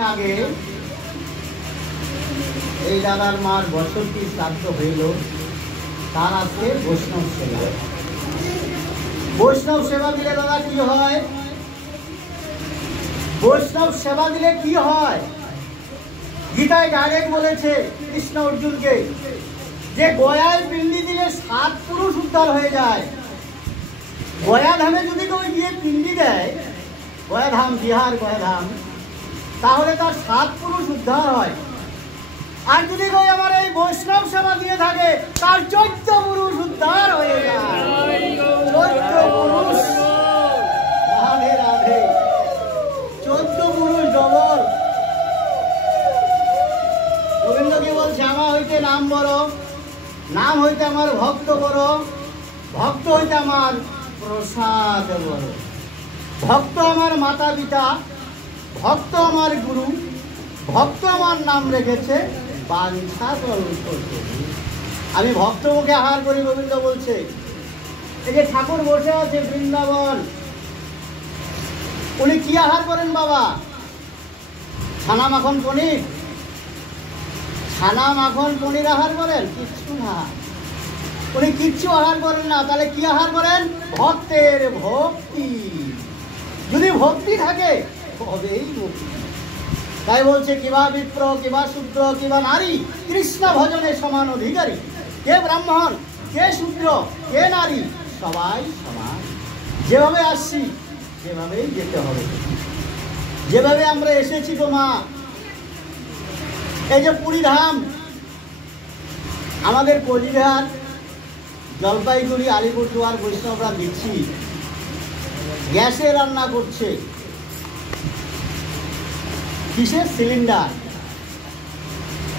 আগে এই দাদার মার 62 শ্রাদ্ধ হইল, তার আজকে বৈষ্ণব সেবা। বৈষ্ণব সেবা দিলে দাদা কি হয়? বৈষ্ণব সেবা দিলে কি হয়? গীতায় ডাইরেক্ট বলেছে কৃষ্ণ অর্জুনকে যে গয়ায় পিণ্ডি দিলে 7 পুরুষ উদ্ধার হয়ে যায়। গয়া ধামে যদি কেউ গিয়ে পিণ্ডি দেয়, গয়া ধাম, বিহার গয়া ধাম, তাহলে তার 7 পুরুষ উদ্ধার হয়। আর যদি কেউ আমার এই বৈষ্ণব সেবা দিয়ে থাকে, তার 14 পুরুষ উদ্ধার হয়ে যায়। 14 পুরুষ, রাধে রাধে, 14 পুরুষ ডবল। গোবিন্দ কি বলছে? আমার হইতে নাম বড়, নাম হইতে আমার ভক্ত বড়, ভক্ত হইতে আমার প্রসাদ বড়। ভক্ত আমার মাতা পিতা, ভক্ত আমার গুরু, ভক্ত আমার নাম রেখেছে বাঞ্ছা কল্প। আমি ভক্ত মুখে আহার করি, গোবিন্দ বলছে। এই যে ঠাকুর বসে আছে বৃন্দাবন, উনি কি আহার করেন বাবা? ছানা মাখন পনির, ছানা মাখন পনির আহার করেন? কিচ্ছু না, উনি কিচ্ছু আহার করেন না। তাহলে কি আহার করেন? ভক্তের ভক্তি। যদি ভক্তি থাকে তবেই মুক্তি। তাই বলছে কিবা বিপ্র, কিবা শূদ্র, কিবা নারী, কৃষ্ণ ভজনে সমান অধিকারী। কে ব্রাহ্মণ, কে শূদ্র, কে নারী, সবাই সমান। যেভাবে আসছি সেভাবেই যেতে হবে। যেভাবে আমরা এসেছি গো মা, এই যে পুরী ধাম, আমাদের কোচবিহার, জলপাইগুড়ি, আলিপুরদুয়ার বৈষ্ণবরা দিচ্ছি গ্যাসে রান্না করছে। কিসের? সিলিন্ডার।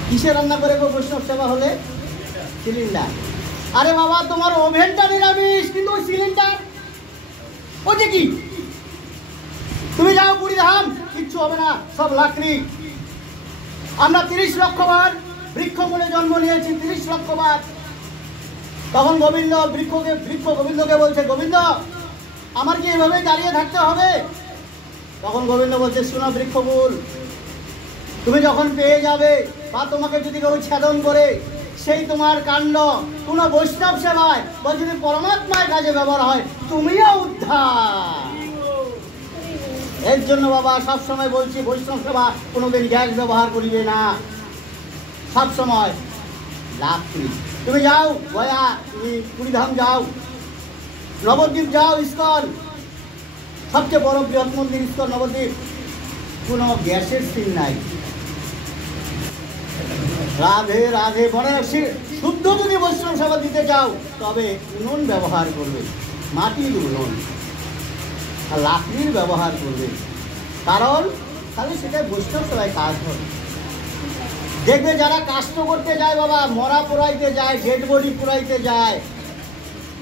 কিসে রান্না করে গো বৈষ্ণব সেবা হলে? সিলিন্ডার। আরে বাবা, তোমার ওভেনটা নিরামিষ, কিন্তু ওই সিলিন্ডার ও যে কি? তুমি যাও পুরী ধাম, কিচ্ছু হবে না, সব লাকড়ি। আমরা 30 লক্ষ বার বৃক্ষমূলে জন্ম নিয়েছি, 30 লক্ষ বার। তখন গোবিন্দ বৃক্ষ গোবিন্দকে বলছে, গোবিন্দ আমার কি এভাবেই দাঁড়িয়ে থাকতে হবে? তখন গোবিন্দ বলছে, শোনো বৃক্ষমূল, তুমি যখন পেয়ে যাবে বা তোমাকে যদি কেউ ছেদন করে, সেই তোমার কাণ্ড কোন বৈষ্ণব সেবায় বা যদি পরমাত্মার কাজে ব্যবহার হয়, তুমিও উদ্ধার। এর জন্য বাবা সবসময় বলছি, বৈষ্ণব সেবা কোনোদিন গ্যাস ব্যবহার করিবে না, সবসময় লাকড়ি। তুমি যাও গয়া, তুমি পুরীধাম যাও, নবদ্বীপ যাও, ইস্কন, সবচেয়ে বড় বৃহৎ মন্দির ইস্কন নবদ্বীপ, কোনো গ্যাসের সিন নাই। রাধে রাধে। বলে শুদ্ধ যদি বৈষ্ণব সেবা দিতে চাও, তবে উনুন ব্যবহার করবে, মাটির উনুন, আর লাকড়ির ব্যবহার করবে। কারণ তাহলে সেটাই বৈষ্ণব সেবায় কাজ হবে। দেখবে যারা কাষ্ট করতে যায় বাবা, মরা পোড়াইতে যায়, ডেড বডি পোড়াইতে যায়,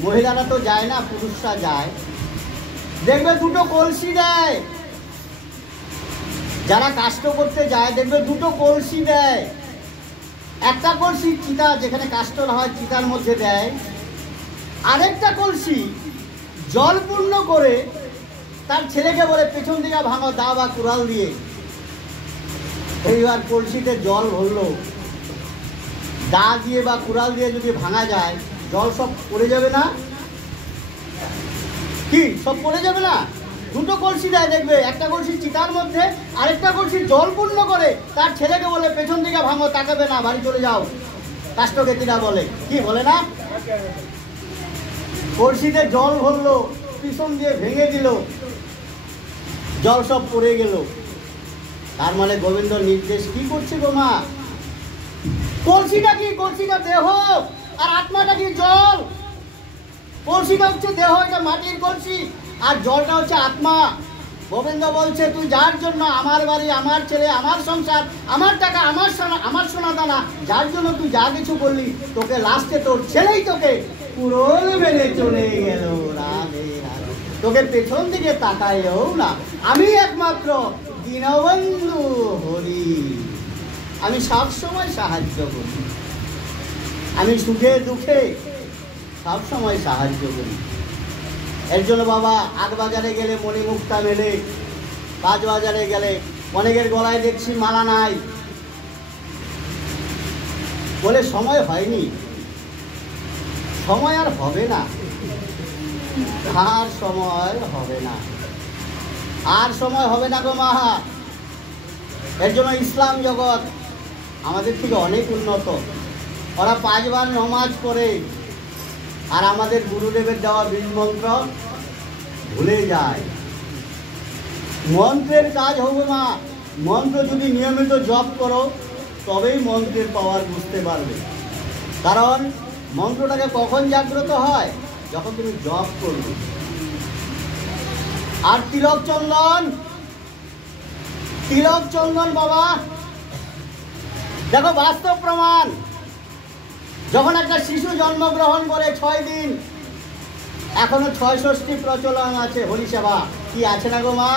মহিলারা তো যায় না, পুরুষরা যায়, দেখবে 2টো কলসি দেয়। যারা কাষ্ট করতে যায় দেখবে 2টো কলসি দেয়। একটা কলসি চিতা, যেখানে কাষ্ট হয় চিতার মধ্যে দেয়, আরেকটা কলসি জল পূর্ণ করে তার ছেলেকে বলে পেছন দিকে ভাঙো দা বা কুড়াল দিয়ে। এইবার কলসিতে জল ভরলো, দা দিয়ে বা কুড়াল দিয়ে যদি ভাঙা যায়, জল সব পড়ে যাবে না? কি সব পড়ে যাবে না? 2টো কলসি দেয়, দেখবে একটা কলসি চিতার মধ্যে, আরেকটা কলসি জল পূর্ণ করে তার ছেলেকে বলে পেছন দিকে ভাঙো, তাকাবে না, বাড়ি চলে যাও। কাষ্টকেতিরা বলে, কি বলে না? কলসিতে জল ভরলো, পিছন দিয়ে ভেঙে দিল, জল সব পড়ে গেল। তার মানে গোবিন্দ নির্দেশ কি করছে গো মা? কলসিটা কি? কলসিটা দেহ, আর আত্মাটা কি? জল। কলসিটা হচ্ছে দেহ, এটা মাটির কলসি, আর জলটা হচ্ছে আত্মা। গোবিন্দ বলছে, তুই যার জন্য আমার বাড়ি, আমার ছেলে, আমার সংসার, আমার টাকা, আমার সোনা দানা, যার জন্য তুই যা কিছু করলি, তোকে লাস্টে তোর ছেলেই তোকে পুরোল মেনে চলে গেল। রাধে রাধে। তোকে পেছন দিকে তাকায়ও না। আমি একমাত্র দীনবন্ধু হরি, আমি সবসময় সাহায্য করি, আমি সুখে দুঃখে সবসময় সাহায্য করি। এর জন্য বাবা 8 বাজারে গেলে মণিমুক্তা মেলে, 5 বাজারে গেলে অনেকের গলায় দেখছি মালা নাই, বলে সময় হয়নি। সময় আর হবে না, আর সময় হবে না, আর সময় হবে না গো মা। এর জন্য ইসলাম জগৎ আমাদের থেকে অনেক উন্নত। ওরা 5 বার নমাজ পড়ে আর আমাদের গুরুদেবের দেওয়া বীজ মন্ত্র ভুলে যায়। মন্ত্রের কাজ হবে মা, মন্ত্র যদি নিয়মিত জপ করো তবেই মন্ত্রের পাওয়ার বুঝতে পারবে। কারণ মন্ত্রটাকে কখন জাগ্রত হয়? যখন তুমি জপ করবে। আর তিলক চন্দন, তিলক চন্দন বাবা দেখো বাস্তব প্রমাণ। যখন একটা শিশু জন্মগ্রহণ করে 6 দিন, এখনো ৬৬ প্রচলন আছে হরিসেবা, কি আছে না গো মা?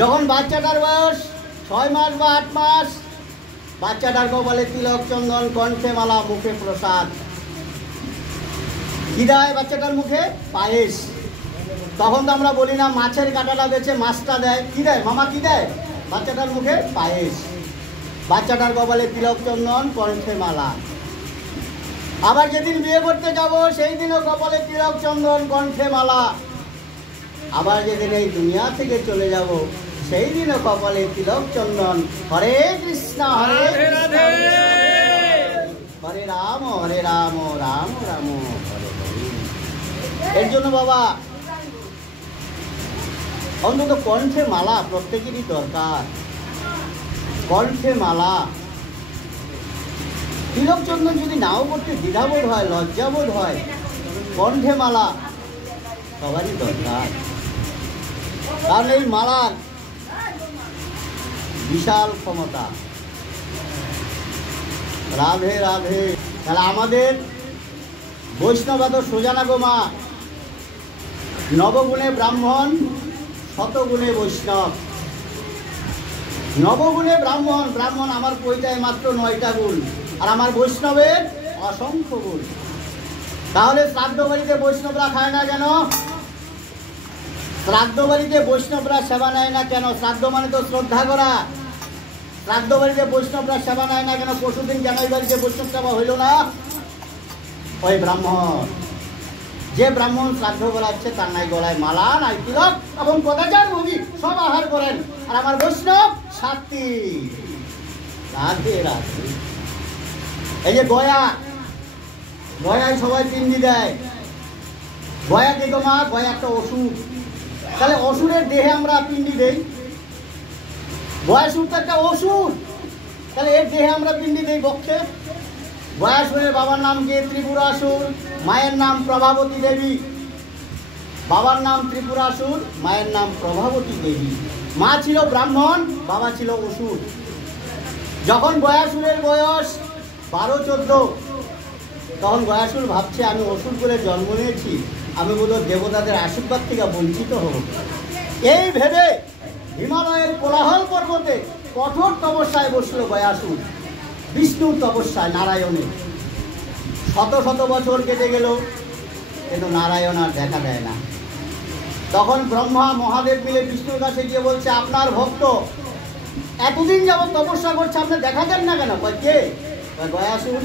যখন বাচ্চাটার বয়স 6 মাস বা 8 মাস, বাচ্চাটারকেও বলে তিলক চন্দন, কণ্ঠে মালা, মুখে প্রসাদ। কি দেয় বাচ্চাটার মুখে? পায়েস। তখন তো আমরা বলি না মাছের কাঁটাটা বেছে মাছটা দেয়, কি দেয় মামা? কি দেয় বাচ্চাটার মুখে? পায়েস। বাচ্চাটার কপালে তিলক চন্দন, কণ্ঠে মালা। আবার যেদিন বিয়ে করতে যাব সেই দিনও কপালে তিলক চন্দন, কণ্ঠে মালা। আবার যেদিন এই দুনিয়া থেকে চলে যাব সেই দিনও কপালে তিলক চন্দন। হরে কৃষ্ণ হরে রাধে, হরে রাম হরে রাম, রাম রাম হরে হরে। এর জন্য বাবা অন্তত কণ্ঠে মালা প্রত্যেকেরই দরকার। কণ্ঠে মালা, তিলক চন্দন যদি নাও করতে দ্বিধাবোধ হয়, লজ্জাবোধ হয়, কণ্ঠে মালা সবারই দরকার। কারণ এই মালার বিশাল ক্ষমতা। রাধে রাধে। তাহলে আমাদের বৈষ্ণবাদ সোজা না গো মা। নবগুণে ব্রাহ্মণ, শতগুণে বৈষ্ণব। নবগুণে ব্রাহ্মণ, ব্রাহ্মণ আমার পৈতায় মাত্র 9টা গুণ, আর আমার বৈষ্ণবের অসংখ্য গুণ। তাহলে শ্রাদ্ধ বাড়িতে বৈষ্ণবরা খায় না কেন? শ্রাদ্ধ বাড়িতে বৈষ্ণবরা সেবা নেয় না কেন? শ্রাদ্ধ মানে তো শ্রদ্ধা করা। শ্রাদ্ধ বাড়িতে বৈষ্ণবরা সেবা নেয় না কেন? পরশুদিন কেন ওই বাড়িতে বৈষ্ণব সেবা হইল না? ওই ব্রাহ্মণ, যে ব্রাহ্মণ শ্রাদ্ধ করাচ্ছে তার নাই গলায় মালা, নাই তিলক এবং কদাচার ভোগী, সব আহার করেন। আর আমার বৈষ্ণব সাত্বিক। রাধে রাধে। এই যে গয়া, গয়ায় সবাই পিণ্ডি দেয়। গয়া দেখো মা, গয়া একটা অসুর। তাহলে অসুরের দেহে আমরা পিণ্ডি দেই। গয়াসুর তো একটা অসুর, তাহলে এর দেহে আমরা পিণ্ডি দেই বক্ষে। গয়াসুরের বাবার নাম কে? ত্রিপুরাসুর। মায়ের নাম প্রভাবতী দেবী। বাবার নাম ত্রিপুরাসুর, মায়ের নাম প্রভাবতী দেবী। মা ছিল ব্রাহ্মণ, বাবা ছিল অসুর। যখন গয়াসুরের বয়স 12-14, তখন গয়াসুর ভাবছে আমি অসুর করে জন্ম নিয়েছি, আমি বোধহয় দেবতাদের আশীর্বাদ থেকে বঞ্চিত হব। এই ভেবে হিমালয়ের কোলাহল পর্বতে কঠোর তপস্যায় বসল গয়াসুর। বিষ্ণুর তপস্যায়, নারায়ণের। শত শত বছর কেটে গেল, কিন্তু নারায়ণ আর দেখা দেয় না। তখন ব্রহ্মা মহাদেব মিলে বিষ্ণুর কাছে গিয়ে বলছে, আপনার ভক্ত এতদিন যাবৎ তপস্যা করছে, আপনি দেখা দেন না কেন? কয় কে? কয় গয়াসুর।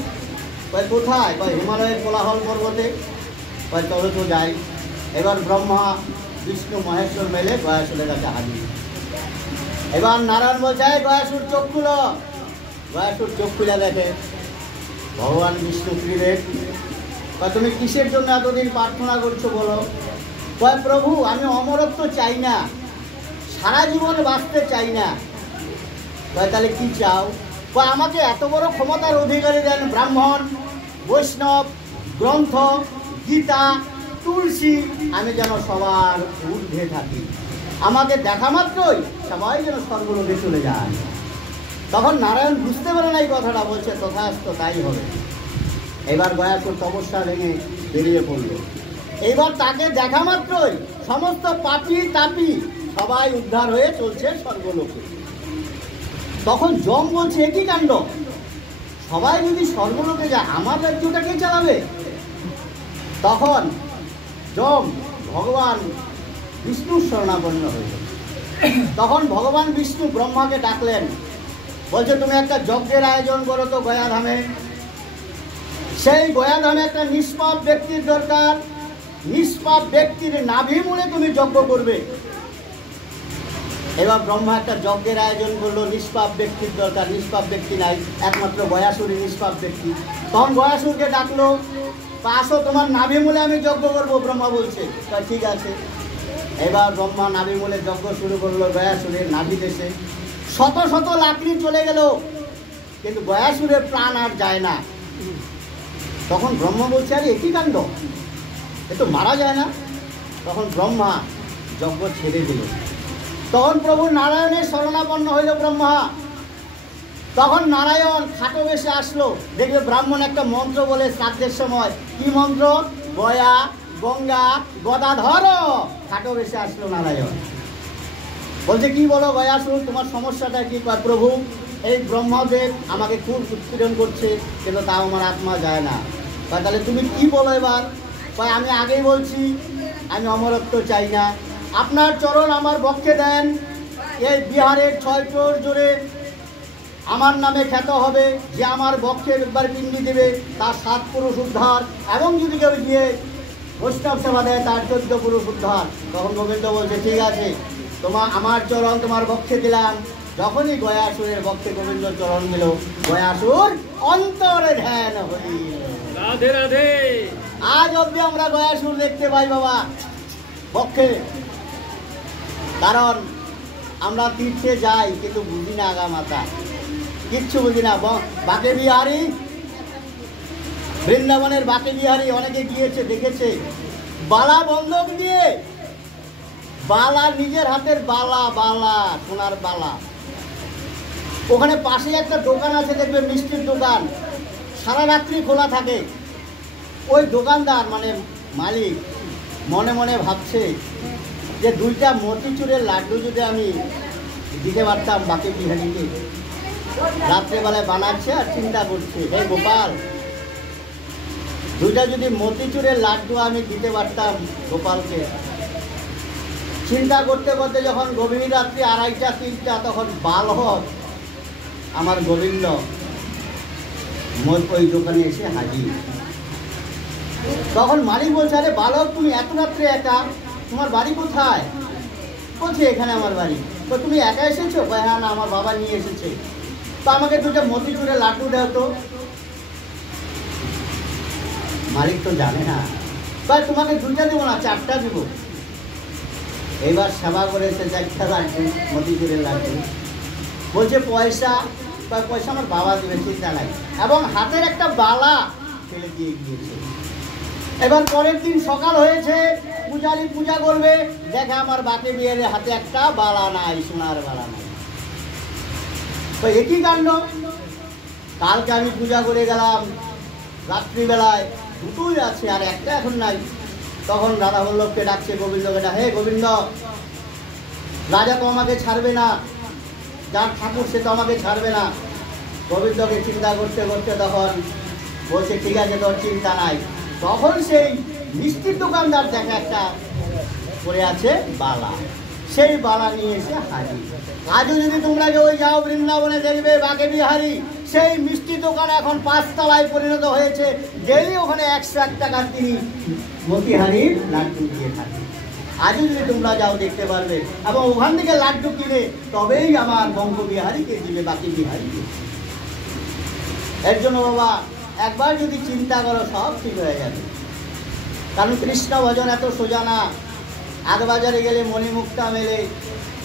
কয় কোথায়? কয় হিমালয়ের কোলাহল পর্বতে। কয় চলো তো যাই। এবার ব্রহ্মা বিষ্ণু মহেশ্বর মেলে গয়াসুরের কাছে হাজির। এবার নারায়ণ বলছে, গয়াসুর চোখ খুলো। গয়াসুর চোখ খুলে দেখে ভগবান বিষ্ণু ত্রিদেব। কয় তুমি কিসের জন্য এতদিন প্রার্থনা করছো বলো? কয় প্রভু আমি অমরত্ব চাই না, সারা জীবন বাঁচতে চাই না। কয় তাহলে কি চাও? কয় আমাকে এত বড় ক্ষমতার অধিকারী দেন, ব্রাহ্মণ, বৈষ্ণব, গ্রন্থ, গীতা, তুলসী, আমি যেন সবার ঊর্ধ্বে থাকি। আমাকে দেখা মাত্রই সবাই যেন স্বর্গলোকে চলে যায়। তখন নারায়ণ বুঝতে পারে না এই কথাটা, বলছে তথাস্তু, তাই হবে। এবার গয়াসুর তপস্যা ভেঙে বেরিয়ে পড়ল। এইবার তাকে দেখা মাত্রই সমস্ত পাপী তাপী সবাই উদ্ধার হয়ে চলছে স্বর্গলোকে। তখন যম বলছে, একই কাণ্ড, সবাই যদি স্বর্গলোকে যায় আমার রাজ্যটা কে চালাবে? তখন যম ভগবান বিষ্ণুর শরণাপন্ন হইল। তখন ভগবান বিষ্ণু ব্রহ্মাকে ডাকলেন, বলছে তুমি একটা যজ্ঞের আয়োজন করো তো গয়াধামে। সেই গয়াধামে একটা নিষ্পাপ ব্যক্তির দরকার, নিষ্পাপ ব্যক্তির নাভি মূলে তুমি যজ্ঞ করবে। এবার ব্রহ্মা একটা যজ্ঞের আয়োজন করলো, নিষ্পাপ ব্যক্তির দরকার, নিষ্পাপ ব্যক্তি নাই, একমাত্র গয়াসুরই নিষ্পাপ ব্যক্তি। তখন গয়াসুরকে ডাকলো, আসো তোমার নাভি মূলে আমি যজ্ঞ করবো। ব্রহ্মা বলছে ঠিক আছে। এবার ব্রহ্মা নাভি মূলে যজ্ঞ শুরু করলো গয়াসুরের নাভি দেশে। শত শত লাকড়ি চলে গেল, কিন্তু গয়াসুরের প্রাণ আর যায় না। তখন ব্রহ্মা বলছে আরে একই কাণ্ড, এ তো মারা যায় না। তখন ব্রহ্মা যজ্ঞ ছেড়ে দিল। তখন প্রভু নারায়ণের শরণাপন্ন হইল ব্রহ্মা। তখন নারায়ণ খাটো বেশে আসলো। দেখবে ব্রাহ্মণ একটা মন্ত্র বলে শ্রাদ্ধের সময়, কি মন্ত্র? গয়া গঙ্গা গদাধর। খাটো বেশে আসলো নারায়ণ, বলছে কি বলো গয়াসুর, তোমার সমস্যাটা কি? প্রভু এই ব্রহ্মদেব আমাকে খুব উৎপীড়ন করছে, কিন্তু তাও আমার আত্মা যায় না। তাহলে তুমি কি বলো এবার? আমি আগেই বলছি আমি অমরত্ব চাই না, আপনার চরণ আমার বক্ষে দেন, এই বিহারের 6 চোর জোরে আমার নামে খ্যাত হবে, যে আমার বক্ষে একবার পিণ্ডি দেবে তার 7 পুরুষ উদ্ধার, এবং যদি কেউ গিয়ে বৈষ্ণব সেবা দেয় তার 14 পুরুষ উদ্ধার। তখন গোবিন্দ বলছে ঠিক আছে, আমার চরণ তোমার বক্ষে দিলাম। যখনই গয়াসুরের বক্ষে গোবিন্দ চরণ দিল, গয়াসুর অন্তরে ধ্যান হইল। রাধে রাধে। আজ অব্দি আমরা গয়াসুর দেখতে পাই বাবা বক্ষে, কারণ আমরা তীর্থে যাই কিন্তু বুঝি না আগা মাথা, কিচ্ছু বুঝি না। বাঁকে বিহারী, বৃন্দাবনের বাঁকে বিহারী অনেকে গিয়েছে দেখেছে, বালা বন্ধক দিয়ে, বালা নিজের হাতের বালা, বালা সোনার বালা। ওখানে পাশে একটা দোকান আছে দেখবে, মিষ্টির দোকান, সারা রাত্রি খোলা থাকে। ওই দোকানদার মানে মালিক মনে মনে ভাবছে যে 2টা মতিচুরের লাড্ডু যদি আমি দিতে পারতাম বাঁকে বিহারীকে। রাত্রেবেলায় বানাচ্ছে আর চিন্তা করছে, হে গোপাল, 2টা যদি মতিচুরের লাড্ডু আমি দিতে পারতাম গোপালকে। চিন্তা করতে করতে যখন গভীর রাত্রি 2:30 3টা, তখন বালক আমার গোবিন্দ ওই দোকানে এসে হাজির। তখন মালিক বলছে আরে বালক, তুমি এত রাত্রে একা, তোমার বাড়ি কোথায়? বলছে এখানে আমার বাড়ি। তো তুমি একা এসেছো? হ্যাঁ না, আমার বাবা নিয়ে এসেছে। তো আমাকে 2টা মতিচুরের লাড্ডু দেও তো। মালিক তো জানে না, তোমাকে 2টা দেবো না, 4টা দেবো। এবার সেবা করেছে 4টা লাড্ডু, মতিচুরের লাড্ডু। বলছে পয়সা? পয়সা আমার বাবা দেবে, চিন্তা নাই। এবং হাতের একটা বালা ফেলে দিয়ে গিয়েছে। এবার পরের দিন সকাল হয়েছে, পূজারি পূজা করবে, দেখে আমার বাঁকে বিহারে হাতে একটা বালা নাই, সোনার বালা নাই। তো একই কাণ্ড, কালকে আমি পূজা করে গেলাম রাত্রিবেলায়, 2টোই আছে আর একটা এখন নাই। তখন রাধা বল্লভকে ডাকছে, গোবিন্দকে ডাক, হে গোবিন্দ, রাজা তো আমাকে ছাড়বে না, যার ঠাকুর সে তো আমাকে ছাড়বে না। গোবিন্দকে চিন্তা করতে করতে তখন বলছে ঠিক আছে, তোর চিন্তা নাই। তখন সেই মিষ্টির দোকানদার দেখে একটা পড়ে আছে বালা, সেই বালা নিয়ে এসে হাজির। আজও যদি তোমরা কেউ যাও বৃন্দাবনে দেখবে বাঁকে বিহারী সেই মিষ্টি দোকান এখন 5 তলায় পরিণত হয়েছে। ডেলি ওখানে 101 টাকার তিনি মতিহারির লাড্ডু দিয়ে থাকে। আজও যদি তোমরা যাও দেখতে পারবে, এবং ওখান থেকে লাড্ডু কিনে তবেই আমার বঙ্গ বিহারীকে দিবে, বাকি বিহারীকে। এর জন্য বাবা একবার যদি চিন্তা করো সব ঠিক হয়ে যাবে। কারণ কৃষ্ণ ভজন এত সোজা না। 8 বাজারে গেলে মণিমুক্তা মেলে,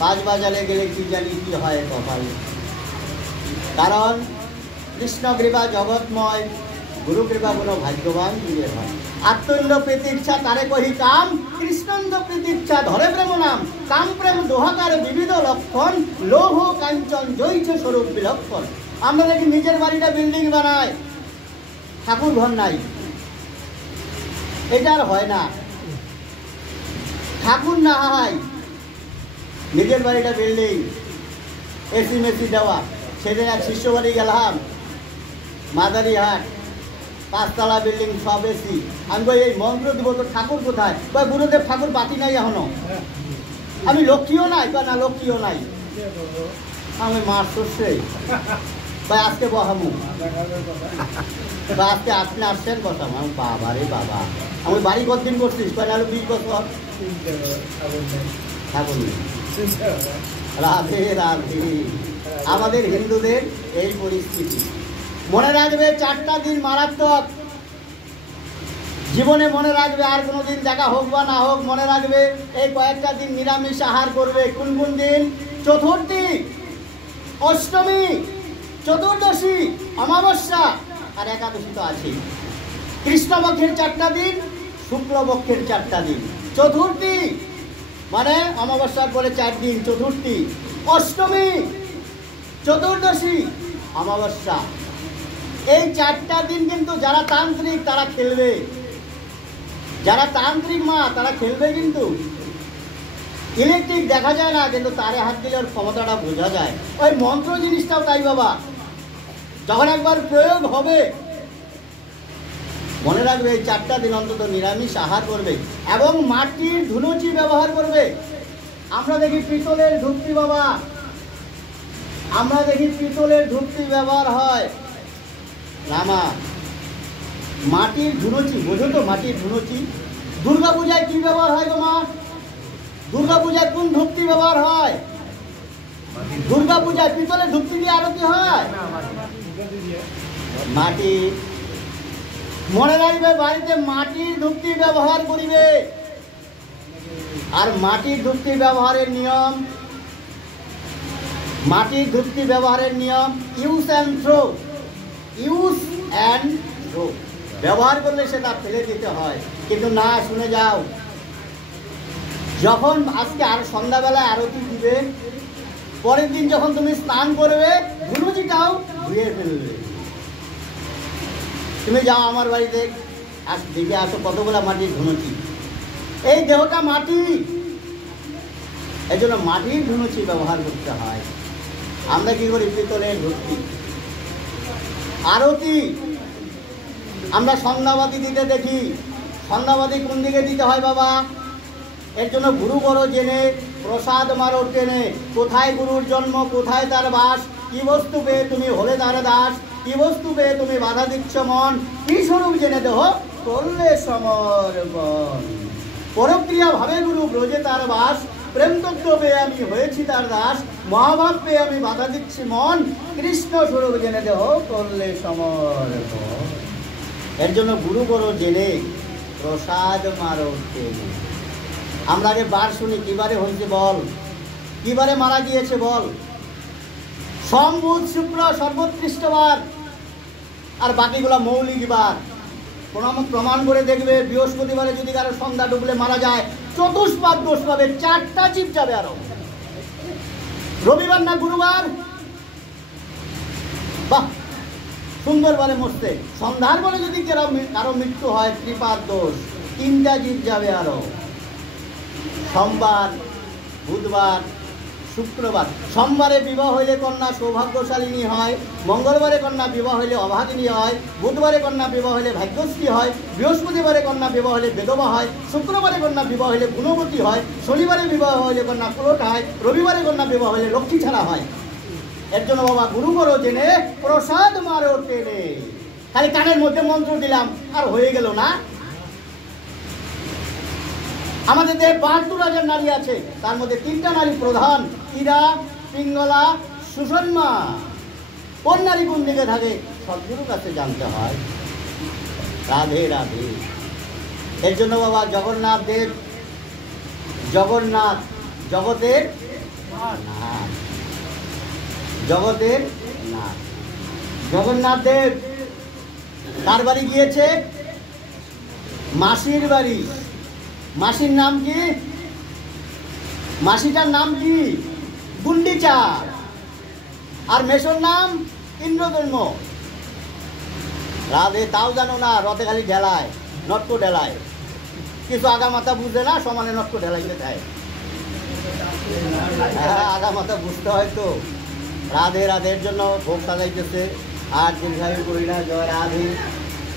5 বাজারে গেলে কি জানি কি হয় কপালে। কারণ কৃষ্ণ কৃপা জগৎময়, গুরু কৃপা কোনো ভাগ্যবান দিলে হয়। আত্মন্দ প্রতীক্ষা তারে কহি কাম, কৃষ্ণন্দ প্রতীক্ষা ধরে প্রেম নাম। কাম প্রেম দোহাকার বিবিধ লক্ষণ, লোহ কাঞ্চন জৈছ স্বরূপ বিলক্ষণ। আমরা দেখি নিজের বাড়িটা বিল্ডিং বানায়, ঠাকুর ঘর নাই, এটা আর হয় না। ঠাকুর না হয়, নিজের বাড়িটা বিল্ডিং, এসি মেসি দেওয়া। সেদিন এক শিষ্য বাড়ি গেলাম, মাদারিহাট, 5 তলা বিল্ডিং, সব এসি। আমি বলি এই মন্ত্র দিব তো ঠাকুর কোথায়? গুরুদেব ঠাকুর পাতি নাই এখনো। আমি লক্ষ্মীও নাই বা না লক্ষ্মীও নাই, আমি মার সর্ষে ভাই আজকে বসামু বা আজকে আপনি আসছেন বসাম। আমি বাবা রে বাবা, আমি বাড়ি কতদিন করছিস? কয় আলু 20 বছর থাকুন। রাধে রাধে। আমাদের হিন্দুদের এই পরিস্থিতি। মনে রাখবে 4টা দিন মারাত্মক জীবনে, মনে রাখবে। আর কোনো দিন দেখা হোক বা না হোক, মনে রাখবে এই কয়েকটা দিন নিরামিষ আহার করবে। কোন কোন দিন? চতুর্থী, অষ্টমী, চতুর্দশী, অমাবস্যা আর একাদশী তো আছেই। কৃষ্ণপক্ষের 4টা দিন, শুক্লপক্ষের 4টা দিন। চতুর্থী মানে অমাবস্যার পরে 4 দিন, চতুর্থী, অষ্টমী, চতুর্দশী, অমাবস্যা। এই 4টা দিন কিন্তু যারা তান্ত্রিক তারা খেলবে, যারা তান্ত্রিক মা তারা খেলবে। কিন্তু ইলেকট্রিক দেখা যায় না, কিন্তু তারে হাত দিলে ওর ক্ষমতাটা বোঝা যায়। ওই মন্ত্র জিনিসটাও তাই বাবা, যখন একবার প্রয়োগ হবে মনে রাখবে এই 4টা দিন অন্তত নিরামিষ আহার করবে এবং মাটির ধুনুচি ব্যবহার করবে। আমরা দেখি পিতলের ধূপটি বাবা, আমরা দেখি পিতলের ধূপটি ব্যবহার হয় রামা। মাটির ধুনুচি বোঝো তো? মাটির ধুনুচি দুর্গা পূজায় কি ব্যবহার হয় গো মা? দুর্গা পূজায় কোন ধূপটি ব্যবহার হয়? দুর্গা পূজায় পিতলের ধূপটি দিয়ে আরতি হয় মাটি। মনে রাখবে বাড়িতে মাটির ধূপটি ব্যবহার করিবে। আর মাটির ধূপটি ব্যবহারের নিয়ম, মাটির ধূপটি ব্যবহারের নিয়ম use and throw, use and throw. ব্যবহার করলে সেটা ফেলে দিতে হয়, কিন্তু না, শুনে যাও, যখন আজকে আর সন্ধ্যাবেলায় আরতি দিবে, পরের দিন যখন তুমি স্নান করবে ধুনুচিটাও ধুয়ে ফেলবে। তুমি যাও আমার বাড়িতে দেখে আসো কতগুলা মাটির ধুনুচি। এই দেহটা মাটি, এই জন্য মাটির ধুনুচি ব্যবহার করতে হয়। আমরা কি করি? পিতলের ধূপটি। আরতি আমরা সন্ধ্যাবাতি দিতে দেখি। সন্ধ্যাবাতি কোন দিকে দিতে হয় বাবা? এর জন্য গুরু বড় জেনে প্রসাদ মারো টেনে। কোথায় গুরুর জন্ম, কোথায় তার বাস, কি বস্তু পেয়ে তুমি হলে তার দাস, কি বস্তু পেয়ে তুমি বাধা দিচ্ছ মন, কি স্বরূপ জেনে দেহ করলে সমর্পণ। পরক্রিয়া ভাবে গুরু ব্রজে তার বাস, প্রেম তত্ত্ব পেয়ে আমি হয়েছি তার দাস, মহাভাব পেয়ে আমি বাধা দিচ্ছি মন, কৃষ্ণ স্বরূপ জেনে দেহ করলে সমর্পণ। এর জন্য গুরু বড় জেনে প্রসাদ মারো টেনে। আমরা আগে বার শুনি, কিবারে হয়েছে বল, কিবারে মারা গিয়েছে বল। সোম বুধ শুক্র সর্বোৎকৃষ্ট বার, আর বাকিগুলো মৌলিক বার। প্রমাণ করে দেখবে বৃহস্পতিবারে যদি কারো সন্ধ্যা ডুবলে মারা যায় চতুষ্পাদ দোষ পাবে, 4টা জীব যাবে। আরো রবিবার না গুরুবার, বাহ সুন্দরবারে মরতে। সন্ধ্যার বলে যদি কারো মৃত্যু হয় ত্রিপাদ দোষ, 3টা জীব যাবে। আরো সোমবার, বুধবার, শুক্রবার। সোমবারে বিবাহ হইলে কন্যা সৌভাগ্যশালিনী হয়, মঙ্গলবারে কন্যা বিবাহ হইলে অভাগিনী হয়, বুধবারে কন্যা বিবাহ হইলে ভাগ্যশ্রী হয়, বৃহস্পতিবারে কন্যা বিবাহ হইলে বেদবা হয়, শুক্রবারে কন্যা বিবাহ হইলে গুণবতী হয়, শনিবারে বিবাহ হইলে কন্যা কুলট হয়, রবিবারে কন্যা বিবাহ হইলে লক্ষ্মী ছাড়া হয়। এর জন্য বাবা গুরু বড় জেনে প্রসাদ মারো টেনে। খালি কানের মধ্যে মন্ত্র দিলাম আর হয়ে গেল না। আমাদের দেহে 72 হাজার নারী আছে, তার মধ্যে 3টা নারী প্রধান, ইরা, পিঙ্গলা, সুষমা। কোন নারী কোন দিকে থাকে সদ্গুরুর কাছে জানতে হয়। রাধে রাধে। এর জন্য বাবা জগন্নাথ দেব, জগন্নাথ জগতের নাথ, জগতের নাথ। জগন্নাথ দেব কার বাড়ি গিয়েছে? মাসির বাড়ি। মাসির নাম কি? মাসিটার নাম কি? গুন্ডিচা। আর মেশোর নাম ইন্দ্রধর্ম। রাধে, তাও জানো না? রথে খালি ঢেলায়, নটকো ঢেলায়, কিছু আগা মাথা বুঝে না, সমানে নটকো ঢেলাইলে দেয়। হ্যাঁ, আগা মাথা বুঝতে হয় তো। রাধে রাধের জন্য ভোগ সাজাইতেছে। আর দীর্ঘায়ু করি না, জয় রাধে।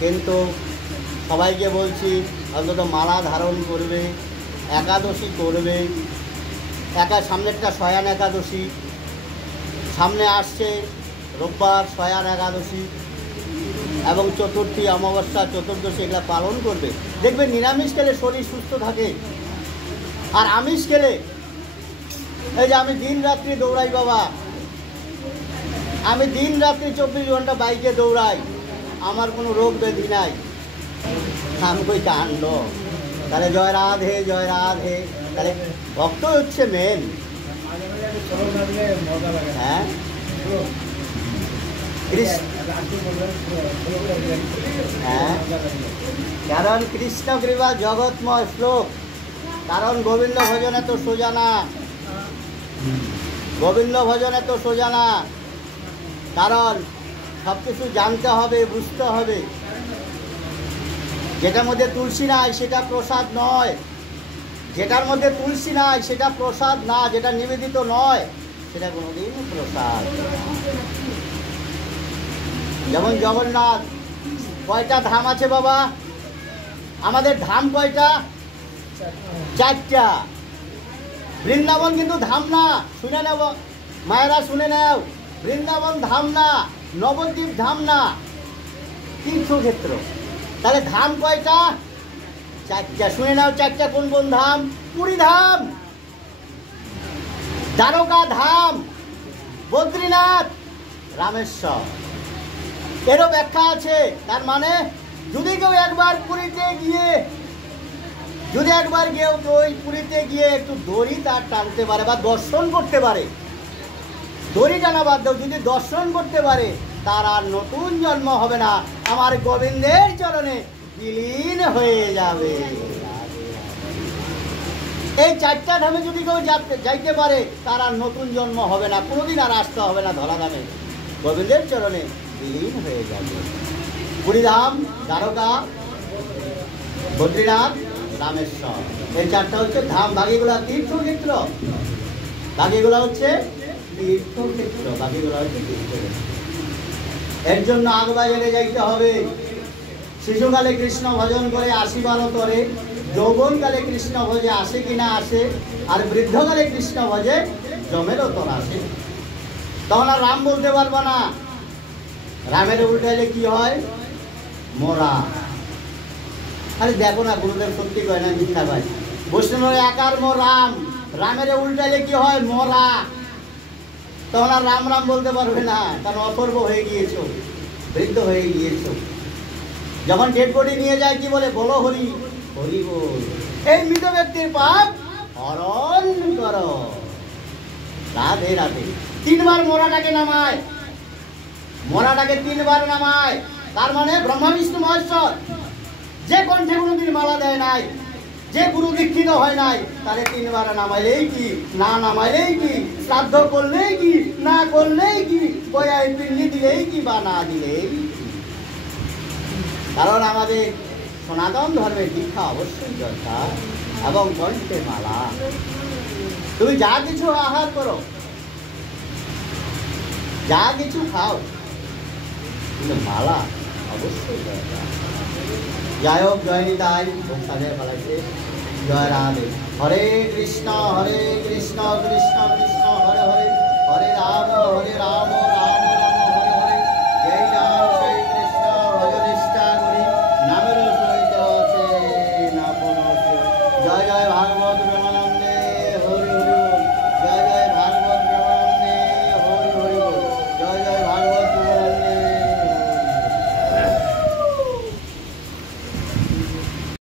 কিন্তু সবাইকে বলছি অন্তত মালা ধারণ করবে, একাদশী করবে, সামনেরটা শয়ান একাদশী, সামনে আসছে রোববার শয়ান একাদশী এবং চতুর্থী, অমাবস্যা, চতুর্দশী এগুলো পালন করবে। দেখবে নিরামিষ খেলে শরীর সুস্থ থাকে, আর আমিষ খেলে, এই যে আমি দিন রাত্রি দৌড়াই বাবা, আমি দিন রাত্রি 24 ঘন্টা বাইকে দৌড়াই, আমার কোনো রোগ ব্যাধি নাই, আমি কই কাণ্ড। তাহলে জয় রাধে, জয় রাধে। তাহলে ভক্ত হচ্ছে মেন। হ্যাঁ, হ্যাঁ, কারণ কৃষ্ণ কৃপা জগৎময় শ্লোক। কারণ গোবিন্দ ভজনে তো সোজা না, গোবিন্দ ভজনে তো সোজা না। কারণ সব কিছু জানতে হবে, বুঝতে হবে। যেটার মধ্যে তুলসী নাই সেটা প্রসাদ নয়, যেটার মধ্যে তুলসী নাই সেটা প্রসাদ না, যেটা নিবেদিত নয় সেটা কোনোদিন প্রসাদ। যেমন জগন্নাথ, কয়টা ধাম আছে বাবা? আমাদের ধাম কয়টা? 4টা। বৃন্দাবন কিন্তু ধাম না, শুনে নেব মায়েরা, শুনে নাও, বৃন্দাবন ধাম না, নবদ্বীপ ধাম না, তীর্থক্ষেত্র। তাহলে ধাম কয়টা? 4টা। শুনে নাও 4টা কোন কোন ধাম? পুরী ধাম, দ্বারকা ধাম, বদ্রীনাথ, রামেশ্বর। এরও ব্যাখ্যা আছে। তার মানে যদি কেউ একবার পুরীতে গিয়ে, যদি একবার কেউ ওই পুরীতে গিয়ে একটু দড়ি তার টানতে পারে বা দর্শন করতে পারে, দড়ি টানা বাদ দাও, যদি দর্শন করতে পারে, তার আর নতুন জন্ম হবে না, আমার গোবিন্দের চরণে বিলীন হয়ে যাবে। এই 4টা ধামে যদি কেউ যাইতে পারে, তার আর নতুন জন্ম হবে না, কোনোদিন আর আসতে হবে না ধরাধামে, গোবিন্দের চরণে বিলীন হয়ে যাবে। পুরীধাম, দ্বারকা, বদ্রীনাথ, রামেশ্বর, এই 4টা হচ্ছে ধাম। বাকিগুলা তীর্থক্ষেত্র, বাকিগুলা হচ্ছে তীর্থক্ষেত্র, বাকিগুলা হচ্ছে তীর্থক্ষেত্র। এর জন্য আগবাজারে যাইতে হবে। শিশুকালে কৃষ্ণ ভজন করে 80 তরে, যৌবনকালে কৃষ্ণ ভজে আসে কিনা আসে, আর বৃদ্ধকালে কৃষ্ণ ভজে জমেরও তোর আসে। তখন আর রাম বলতে পারবো না। রামের উল্টাইলে কি হয়? মোরা। আরে দেখো না, গুরুদেব সত্যি কয় না, মিথ্যা কয়। বৈষ্ণবের একার মো রাম, রামের উল্টাইলে কি হয়? মোরা। তখন আর রাম রাম বলতে পারবে না, কারণ অথর্ব হয়ে গিয়েছো, বৃদ্ধ হয়ে গিয়েছো। যখন ডেড বডি নিয়ে যায় কি বলে? বলো হরি, হরি বল। এই মৃত ব্যক্তির পাপ হরণ করো। রাধে রাধে। 3বার মোরাটাকে নামায়, মোরাটাকে 3বার নামায়। তার মানে ব্রহ্মা বিষ্ণু মহেশ্বর যে কণ্ঠে কোনোদিন মালা দেয় নাই, যে গুরু দীক্ষিত হয় নাই, তাহলে 3বার নামাইলেই কি, না নামাইলেই কি, শ্রাদ্ধ করলেই কি, না করলেই কি, বয়ায় পিণ্ডি দিলেই কি বা না দিলেই। কারণ আমাদের সনাতন ধর্মের দীক্ষা অবশ্যই দরকার, এবং কণ্ঠে মালা। তুমি যা কিছু আহার করো, যা কিছু খাও, কিন্তু মালা অবশ্যই দরকার। জয় হোক, জয় নিতাই, সাজায় ফেলাইছে। জয় রাধে। হরে কৃষ্ণ কৃষ্ণ কৃষ্ণ হরে হরে, হরে রাম